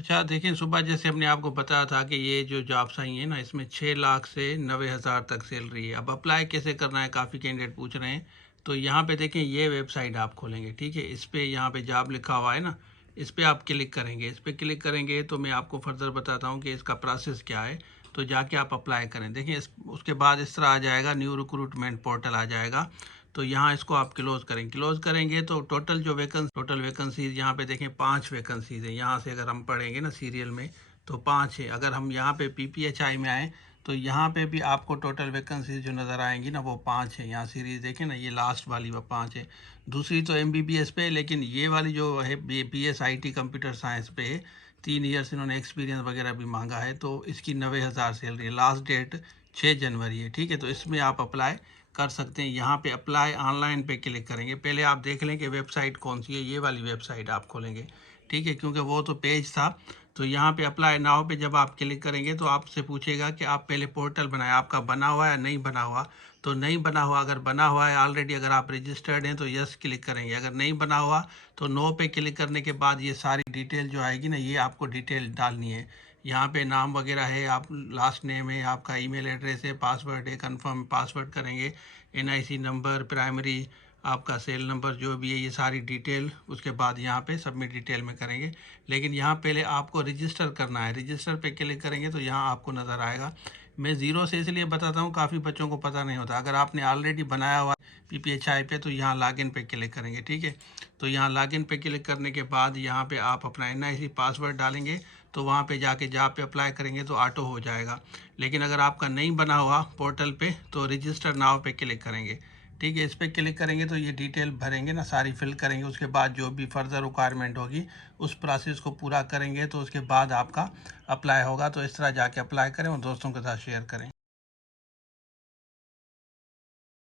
अच्छा देखिए, सुबह जैसे हमने आपको बताया था कि ये जो जॉब्स आई हैं ना, इसमें 6 लाख से 90,000 तक सैलरी है। अब अप्लाई कैसे करना है, काफ़ी कैंडिडेट पूछ रहे हैं। तो यहाँ पे देखें, ये वेबसाइट आप खोलेंगे, ठीक है। इस पे यहाँ पे जॉब लिखा हुआ है ना, इस पे आप क्लिक करेंगे। इस पे क्लिक करेंगे तो मैं आपको फर्दर बताता हूँ कि इसका प्रोसेस क्या है। तो जाके आप अप्लाई करें। देखिए उसके बाद इस तरह आ जाएगा, न्यू रिक्रूटमेंट पोर्टल आ जाएगा। तो यहाँ इसको आप क्लोज करेंगे। क्लोज करेंगे तो टोटल वैकेंसीज यहाँ पे देखें, 5 वैकेंसीज है। यहाँ से अगर हम पढ़ेंगे ना सीरियल में, तो 5 है। अगर हम यहाँ पे पीपीएचआई में आए, तो यहाँ पे भी आपको टोटल वैकेंसीज जो नज़र आएंगी ना, वो 5 है। यहाँ सीरीज देखें ना, ये लास्ट वाली वो 5 है। दूसरी तो एमबीबीएस पे है, लेकिन ये वाली जो है बीएसआईटी कंप्यूटर साइंस पे है। 3 ईयर्स इन्होंने एक्सपीरियंस वगैरह भी मांगा है। तो इसकी 90,000 सैलरी है। लास्ट डेट 6 जनवरी है, ठीक है। तो इसमें आप अप्लाई कर सकते हैं। यहाँ पे अप्लाई ऑनलाइन पे क्लिक करेंगे। पहले आप देख लें कि वेबसाइट कौन सी है। ये वाली वेबसाइट आप खोलेंगे, ठीक है, क्योंकि वो तो पेज था। तो यहाँ पे अप्लाई नाउ पे जब आप क्लिक करेंगे तो आपसे पूछेगा कि आप पहले पोर्टल बनाए, आपका बना हुआ है या नहीं बना हुआ। तो नहीं बना हुआ, अगर बना हुआ है ऑलरेडी, अगर आप रजिस्टर्ड हैं तो यस क्लिक करेंगे। अगर नहीं बना हुआ तो नो पे क्लिक करने के बाद ये सारी डिटेल जो आएगी ना, ये आपको डिटेल डालनी है। यहाँ पे नाम वगैरह है, आप लास्ट नेम है, आपका ईमेल एड्रेस है, पासवर्ड है, कंफर्म पासवर्ड करेंगे। एनआईसी नंबर, प्राइमरी आपका सेल नंबर जो भी है, ये सारी डिटेल उसके बाद यहाँ पे सबमिट डिटेल में करेंगे। लेकिन यहाँ पहले आपको रजिस्टर करना है। रजिस्टर पे क्लिक करेंगे तो यहाँ आपको नज़र आएगा। मैं ज़ीरो से इसलिए बताता हूँ, काफ़ी बच्चों को पता नहीं होता। अगर आपने ऑलरेडी बनाया हुआ पीपीएचआई पे, तो यहाँ लॉगिन पे क्लिक करेंगे, ठीक है। तो यहाँ लॉगिन पे क्लिक करने के बाद यहाँ पे आप अपना एनआईसी पासवर्ड डालेंगे। तो वहाँ पे जाके जॉब पे अप्लाई करेंगे तो ऑटो हो जाएगा। लेकिन अगर आपका नहीं बना हुआ पोर्टल पे, तो रजिस्टर नाउ पे क्लिक करेंगे, ठीक है। इस पर क्लिक करेंगे तो ये डिटेल भरेंगे ना, सारी फिल करेंगे। उसके बाद जो भी फर्दर रिक्वायरमेंट होगी उस प्रोसेस को पूरा करेंगे, तो उसके बाद आपका अप्लाई होगा। तो इस तरह जाके अप्लाई करें और दोस्तों के साथ शेयर करें।